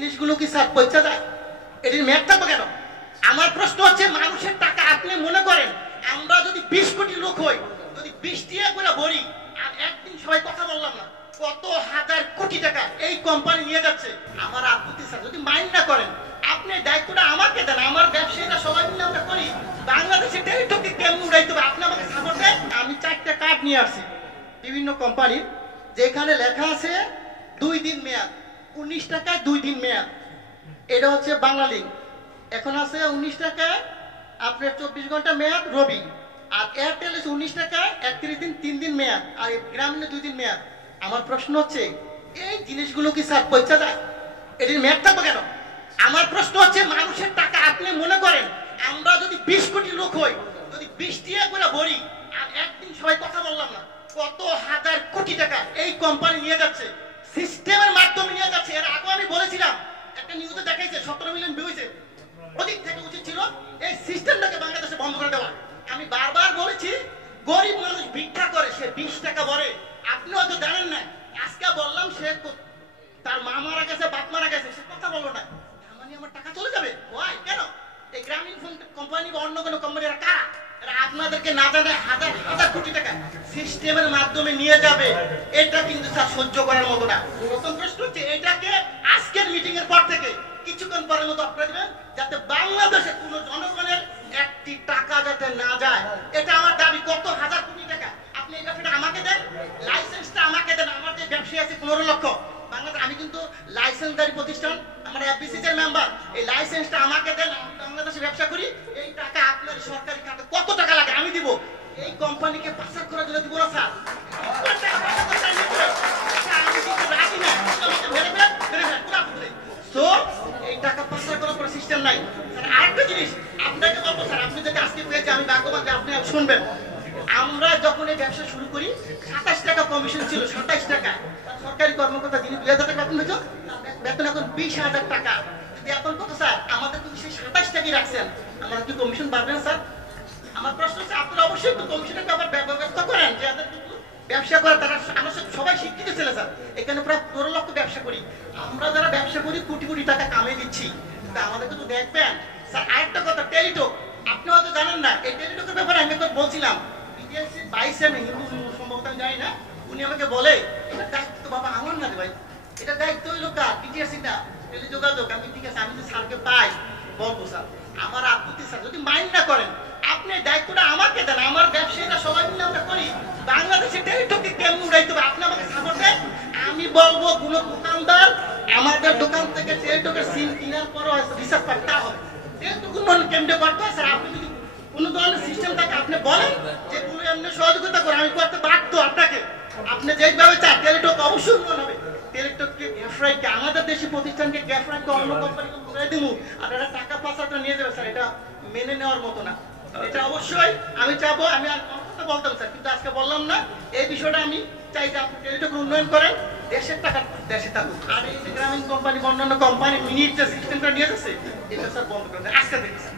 জিনিসগুলো কি স্যার পয়সা যায়? এটির মেয়াদ থাকবে কেন? আমার প্রশ্ন হচ্ছে, মানুষের টাকা আপনি মনে করেন আমরা যদি 20 কোটি লোক হই, যদি 20 টিয়া করে ভরি, আর একদিন সবাই কথা বললাম না, কত হাজার কোটি টাকা এই কোম্পানি নিয়ে যাচ্ছে। আমার আপত্তি স্যার, যদি মাইন্ড না করেন আপনি দায়িত্বটা আমাকে দেন, আমার ব্যবসায়ীরা সবাই মিলে আমরা করি। বাংলাদেশের টেলিটককে কেমন উড়াইতে হবে আপনি আমাকে সাপোর্ট দেন। আমি 4টা কার্ড নিয়ে আসছি বিভিন্ন কোম্পানির, যেখানে লেখা আছে 2 দিন মেয়াদ, 19 টাকায় 2 দিন মেয়াদ। এটা হচ্ছে বাংলালিংক, এখন আছে 19 টাকায় আপনার 24 ঘন্টা মেয়াদ রবি। আর এয়ারটেল আছে 19 টাকায় 31 দিন 3 দিন মেয়াদ, আর গ্রামীণে 2 দিন মেয়াদ। আমার প্রশ্ন হচ্ছে, এই জিনিসগুলো কি স্যার পয়সা যায়? এটির মেয়াদ থাকবে কেন? আমার প্রশ্ন হচ্ছে, মানুষের টাকা আপনি মনে করেন আমরা যদি 20 কোটি লোক হই, যদি 20 টিয়া করে ভরি, আর একদিন সবাই কথা বললাম না, কত হাজার কোটি টাকা এই কোম্পানি নিয়ে যাচ্ছে, সিস্টেমের মাধ্যমে নিয়ে যাচ্ছে। এর আগে আমি বলেছিলাম, একটা নিউজে দেখাইছে 17 মিলিয়ন ভিউ হয়েছে। অধিক থেকে উচিত ছিল এই সিস্টেমটাকে বাংলাদেশে বন্ধ করে দেওয়া। আমি বারবার বলেছি, গরিব মানুষ ভিক্ষা করে, সে 20 টাকা ভরে। আপনি হয়তো জানেন না, আজকে বললাম সে তার মা মারা গেছে, বাপ মারা গেছে, সে কথা বললো না, মানে আমার টাকা চলে যাবে। ওয়াই কেন? এই গ্রামীণ ফোন কোম্পানি বা অন্য কোনো কোম্পানি এরা কারা? এরা আপনাদেরকে না জানে হাজার হাজার কোটি টাকা সিস্টেমের মাধ্যমে নিয়ে যাবে। এটা কিন্তু স্যার সহ্য করার মতো না। প্রথম প্রশ্ন হচ্ছে, এটাকে আজকের মিটিং এর পর থেকে কিছুক্ষণ পরের মতো আপনারা দিবেন, যাতে বাংলাদেশে কোনো জনগণের একটি টাকা যাতে না যায়। এটা আমার দাবি। কত হাজার কোটি টাকা আপনি এই ব্যবসাটা আমাকে দেন, লাইসেন্সটা আমাকে দেন। আমার যে ব্যবসায়ী আছে 15 লক্ষ বাংলাদেশ, আমি কিন্তু লাইসেন্সদারি প্রতিষ্ঠান, আমার এফবিসিসি এর মেম্বার। এই লাইসেন্সটা আমাকে দেন, আমি বাংলাদেশে ব্যবসা করি। এই টাকা আপনার সরকারি খাতে কত টাকা লাগে আমি দিব। এই কোম্পানিকে পাচার করার জন্য দিব না স্যার। আমি কিন্তু রাজি না। সো এই টাকা পাচার করার কোনো সিস্টেম নাই স্যার। আরেকটা জিনিস আপনাকে বলবো স্যার, আপনি যদি আজকে পেয়েছে আমি ভাগ্যবান যে আপনি শুনবেন। আমরা যখন এই ব্যবসা শুরু করি 27 টাকা কমিশন ছিল, 27 টাকা। সরকারি কর্মকর্তা যিনি 2000 টাকা বেতন হয়েছে, বেতন এখন 20,000 টাকা। যদি এখন কত স্যার, আমাদের কিন্তু সেই 27 টাকাই রাখছেন, আমরা কি কমিশন বাড়বে না স্যার? আমার প্রশ্ন হচ্ছে, আপনারা অবশ্যই একটু কমিশনের ব্যাপার ব্যবস্থা করেন, যে ব্যবসা করে তারা। আমরা সবাই শিক্ষিত ছেলে স্যার, এখানে প্রায় 15 লক্ষ ব্যবসা করি। আমরা যারা ব্যবসা করি কোটি কোটি টাকা কামিয়ে দিচ্ছি, কিন্তু আমাদেরকে তো দেখবেন স্যার। আরেকটা কথা, টেলিটক আপনি হয়তো জানেন না, এই টেলিটকের ব্যাপারে আমি একবার বলছিলাম, বিটিআরসি 22 আমি হিন্দু সম্ভবত আমি জানি না, উনি আমাকে বলে এটা দায়িত্ব বাবা আমার না রে ভাই, এটা দায়িত্ব হইল কার? বিটিআরসিটা, টেলিযোগাযোগ। আমি ঠিক আছে, আমি যদি স্যারকে পাই বলবো স্যার। আমার আপত্তি স্যার, যদি মাইন্ড না করেন আপনি দায়িত্বটা আমাকে দেন, আমার ব্যবসায়ীরা সবাই মিলে আমরা করি। বাংলাদেশের টেলিটককে কেমন উড়াইতে হবে আপনি আমাকে সাপোর্ট দেন। আমি বলবো কোন দোকানদার আমাদের দোকান থেকে টেলিটকের সিম কেনার পরও রিসার্চ করতে হবে, টেলিটক উন্নয়ন কেন্দ্র করতে হয় স্যার। আপনি যদি কোন ধরনের সিস্টেম থাকে আপনি বলেন, যেগুলো এমনি সহযোগিতা করে আমি করতে বাধ্য আপনাকে। আপনি যেভাবে চান টেলিটক অবশ্যই উন্নয়ন হবে। টেলিটককে গ্যাফরাইকে, আমাদের দেশি প্রতিষ্ঠানকে গ্যাফরাইকে অন্য কোম্পানিকে ঘুরে দিব, আর এটা টাকা পাচারটা নিয়ে যাবে স্যার। এটা মেনে নেওয়ার মতো না। এটা অবশ্যই আমি চাবো, আমি আর কথা বলতাম স্যার, কিন্তু আজকে বললাম না। এই বিষয়টা আমি চাই যে আপনি টেলিটক উন্নয়ন করেন, দেশের টাকা দেশে থাকুক। আর এই যে গ্রামীণ কোম্পানি, অন্যান্য কোম্পানি মিনিট যে সিস্টেমটা নিয়ে যাচ্ছে, এটা স্যার বন্ধ করেন আজকে দেখি স্যার।